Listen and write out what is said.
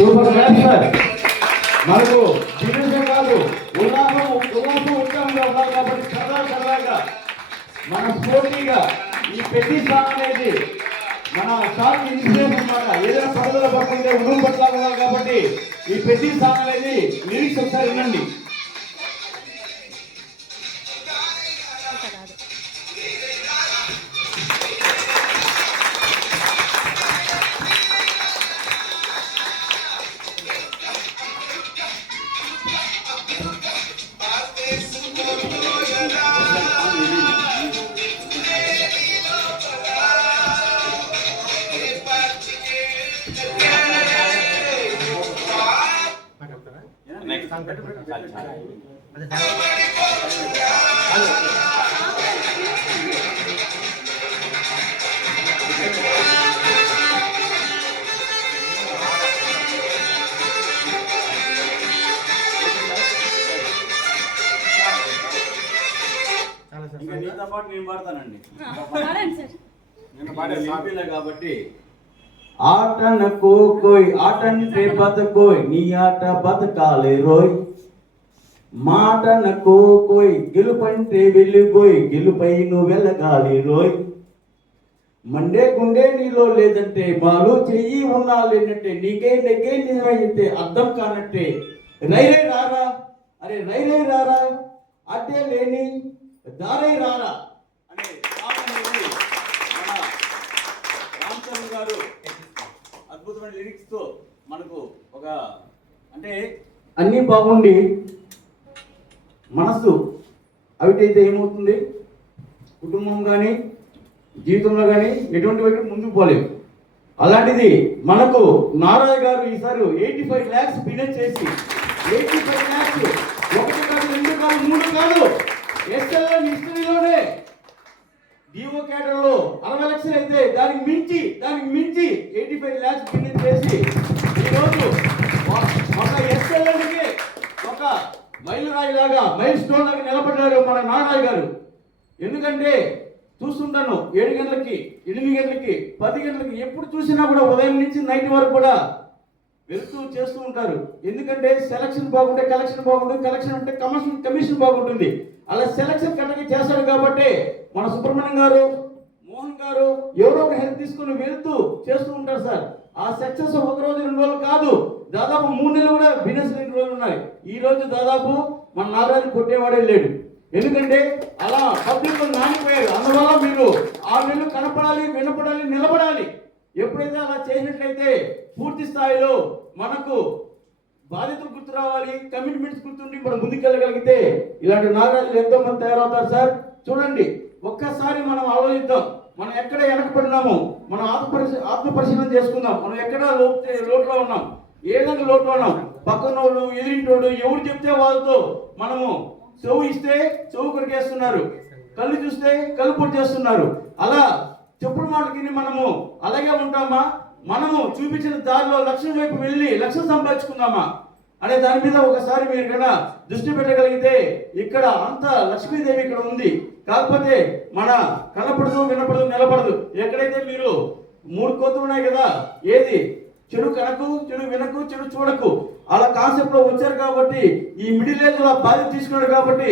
Super match sir. మనకు దినేషే కాదు, ఉల్లాసం ఉత్సాహంగా ఉండాలి కాబట్టి సరదాగా మన స్పోర్టీగా ఈ పెద్ద సాంగ్ అనేది మన సాంగ్ ఇన్స్పిరేషన్ అన్నమాట. ఏదైనా పదవుల పడుతుంటే ఉడుము పట్ల ఉండాలి కాబట్టి ఈ పెద్ద సాంగ్ అనేది లిరిక్స్ ఒకసారి వినండి. నీతో పాటు నేను పాడతానండి. కాబట్టి ఆటన కోయ్ ఆటంటే బతకోయ్ నీ ఆట బతకాలే రోయ్. మాటన కోయ్ గెలుపంటే వెళ్ళిపోయి గెలుపై నువ్వు వెళ్ళగాలి రోయ్. మండే గుండె నీలో లేదంటే మాలో చెయ్యి ఉన్నా లేనంటే నీకే నెగ్గే నిజమైతే అర్థం కానట్టే రైలే రారా అరే రైలే రారా అడ్డే లేని దారై రారా అనే మన రామచంద్ర గారు అద్భుతమైన లిరిక్స్ తో మనకు ఒక అంటే అన్నీ బాగుండి మనసు అవిటైతే ఏమవుతుంది, కుటుంబం కానీ జీవితంలో కానీ ఎటువంటి వైపు ముందుకు పోలేము. అలాంటిది మనకు నారాయణ గారు ఈసారి 85 lakhs బిజినెస్ చేసి 85 lakhs 1 కాదు 2 కాదు 3 కాదు ఎస్ఎల్ఎన్ హిస్టరీలోనే డిఓ క్యాడర్లో 60 లక్షలు అయితే దానికి మించి 85 lakhs బిజినెస్ చేసి ఈరోజు ఒక ఎస్ఎల్ఎన్కి ఒక మైలురాయి లాగా మైల్ స్టోన్ లాగా నిలబడ్డారు మన నారాయణ గారు. ఎందుకంటే చూస్తుంటాను 7 గంటలకి 8 గంటలకి 10 గంటలకి ఎప్పుడు చూసినా కూడా ఉదయం నుంచి నైట్ వరకు కూడా వెళ్తూ చేస్తూ ఉంటారు. ఎందుకంటే సెలక్షన్ బాగుంటే కలెక్షన్ బాగుంటుంది, కలెక్షన్ అంటే కమిషన్ బాగుంటుంది. అలా సెలక్షన్ కరెక్ట్గా చేస్తాడు కాబట్టి మన సుబ్రహ్మణ్యం గారు మోహన్ గారు ఎవరో ఒక హెల్ప్ తీసుకుని వెళ్తూ చేస్తూ ఉంటారు సార్. ఆ సక్సెస్ 1 రోజు 2 రోజులు కాదు, దాదాపు 3 నెలలు కూడా బిజినెస్ 2 రోజులు ఉన్నాయి. ఈ రోజు దాదాపు మన నారాయణ కొట్టేవాడే లేడు. ఎందుకంటే అలా పబ్లిక్ నానిపోయారు. అందువల్ల మీరు 6 నెలలు కనపడాలి, వినపడాలి, నిలబడాలి. ఎప్పుడైతే అలా చేసినట్లయితే పూర్తి స్థాయిలో మనకు బాధ్యతలు గుర్తు రావాలి, కమిట్మెంట్స్ గుర్తుండి మనం ముందుకెళ్ళగలిగితే ఇలాంటి నారాయణులు ఎంతో మంది తయారవుతారు సార్. చూడండి, ఒక్కసారి మనం ఆలోచిద్దాం, మనం ఎక్కడ వెనకబడినామో మనం ఆత్మ పరిశీలన చేసుకుందాం. మనం ఎక్కడ లోటులో ఉన్నాం, ఏ విధంగా లోటులో ఉన్నాం, పక్కనోళ్ళు ఎదిరింటోడు ఎవరు చెప్తే వాళ్ళతో మనము చెవు ఇస్తే చెవు కొరికేస్తున్నారు, కళ్ళు చూస్తే కళ్ళు పొడి చేస్తున్నారు. అలా చెప్పుడు మాటకి మనము అలాగే ఉంటామా? మనము చూపించిన దారిలో లక్ష్యం వైపు వెళ్ళి లక్ష్యం సంపాదించుకుందామా అనే దాని మీద ఒకసారి మీరు కన్నా దృష్టి పెట్టగలిగితే ఇక్కడ అంత లక్ష్మీదేవి ఇక్కడ ఉంది. కాకపోతే మన కనపడదు, వినపడదు, నిలబడదు. ఎక్కడైతే మీరు 3 కోతులు ఉన్నాయి కదా, ఏది చెడు కనకు, చెడు వినకు, చెడు చూడకు, అలా కాన్సెప్ట్ లో వచ్చారు కాబట్టి ఈ మిడిల్ ఏజ్ లో బాధ్యత తీసుకున్నాడు కాబట్టి